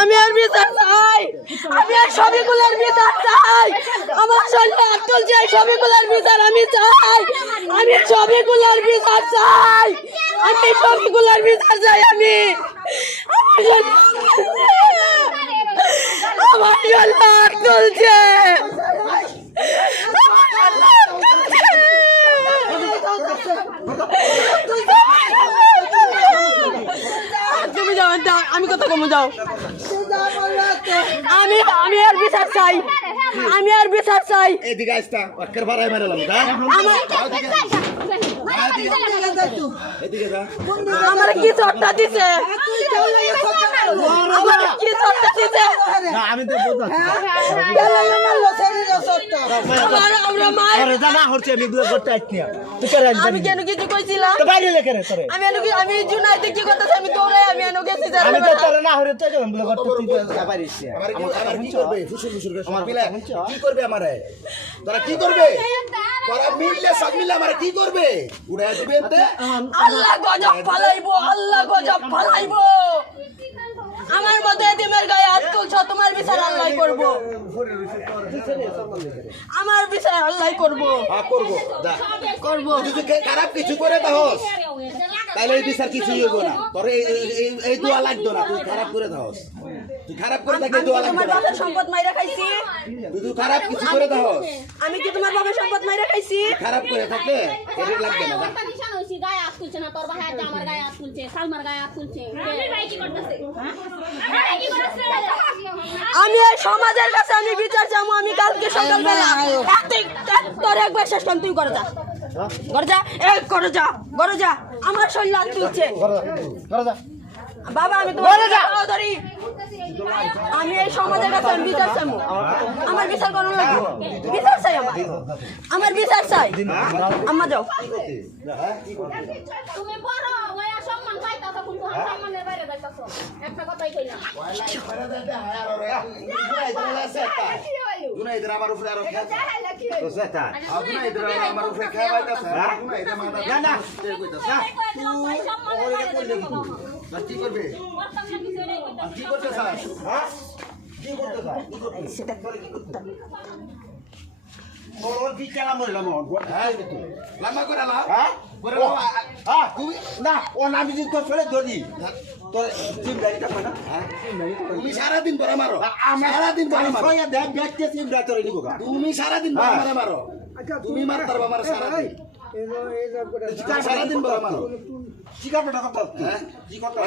আমি আর বিচার চাই, আমি আর ছবিগুলোর বিচার চাই, আমার শরীরে হাত তুলছে এই ছবিগুলোর বিচার আমি চাই, আমি ছবিগুলোর বিচার চাই, আমি ছবিগুলোর বিচার চাই, আমি আমার শরীরে হাত তুলছে। তুমি যাও, আমি কথা কমে যাও, আমি আর বিচার চাই, আমি আর বিচার চাই। এদিকে আসতা অক্কের ভাড়ায় মেরালাম এদিকে যা আমার কি চটটা দিছে, আমার কি চটটা দিছে, না আমি তো বুঝাচ্ছি আমরা মার আরে জানা হচ্ছে আমি দুই করতে আইছি তুই করে আমি কেন কিছু কইছিলাম, তো বাইরে লেখে রে তোরে আমি জুনাইতে কি করতেছি, আমি দৌড়াই আমি এনে গেছি যার আমি তো তোরে না হরে তো গেলাম দুই করতে তুই বাইরে এসে আমার কি করবে ফুসুর ফুসুর করে সব মিলে কি করবে আমারে তোরা কি করবে তোরা মিললে সব মিলে আমারে কি করবে উড়াই দিবেন তে আল্লাহ গজব ফালাইবো, আল্লাহ গজব ফালাইবো। আমার মতো এতিমের গায়ে হাত তুলছো, তোমার বিচার আল্লাহ করব, আমার বিচার আল্লাহ করব, হ্যাঁ করব যা করব। যদি খারাপ কিছু করে দাওস তাহলে এই বিচার কিছুই হইব না তোর এই দোয়া লাগতো না তুই খারাপ করে দাওস তুই খারাপ করে থাকলে দোয়া লাগতো তোমার না বাবার সম্পদ মাইরা খাইছি, তুই খারাপ কিছু করে দাওস আমি কি তোমার বাবার সম্পদ মাইরা খাইছি, খারাপ করে থাকলে এটা লাগবে না যা। গায়ে হাত তুলছে না, তোর ভাই আমার গায়ে হাত তুলছে, সালমার গায়ে হাত তুলছে। আমি এই সমাজের কাছে আমি বিচার চাবো, আমি কালকে সকালবেলা তোর একবার শেষ কাম তুই করে যা, করে যা, এই করে যা, করে যা, আমার শরীর হাত তুলছে করে যা বাবা, আমি তোমার ধরি, আমি এই সমাজের কাছে আমি বিচার চাবো, আমার বিচার করানো লাগবে, বিচার চাই, আমার বিচার চাই, আম্মা যাও। তুমি বড় ওয়া সম্মান পাইতাছো, কিন্তু সম্মানের বাইরে যাইতাছো, একটা কথাই কইলাম। দুনাইদের আমার উপরে আরো খেয়ে তো সেটা দুনাইদের আমার উপরে খেয়ে পাইতাছে না না আর কি করবে আর কি করতে স্যার হ্যাঁ কি করতে স্যার ওর বিচার আমরাম হ্যাঁ লাম্বা করে লাও হ্যাঁ করে লাও হ্যাঁ তুই না ও নামি দিন তো ফেলে ধরি তো সিম গাড়িটা কই না তুমি সারা দিন পরে মারো আমার সারা দিন পরে মারো কইয়া দেখ দেখতে সিম গাড়ি তোরে নিবো গা তুমি সারা দিন পরে মারো তুমি মারতার বাবার সারা দিন সারা দিন পরে মারো কি কাপড়টা কথা হ্যাঁ কি কথা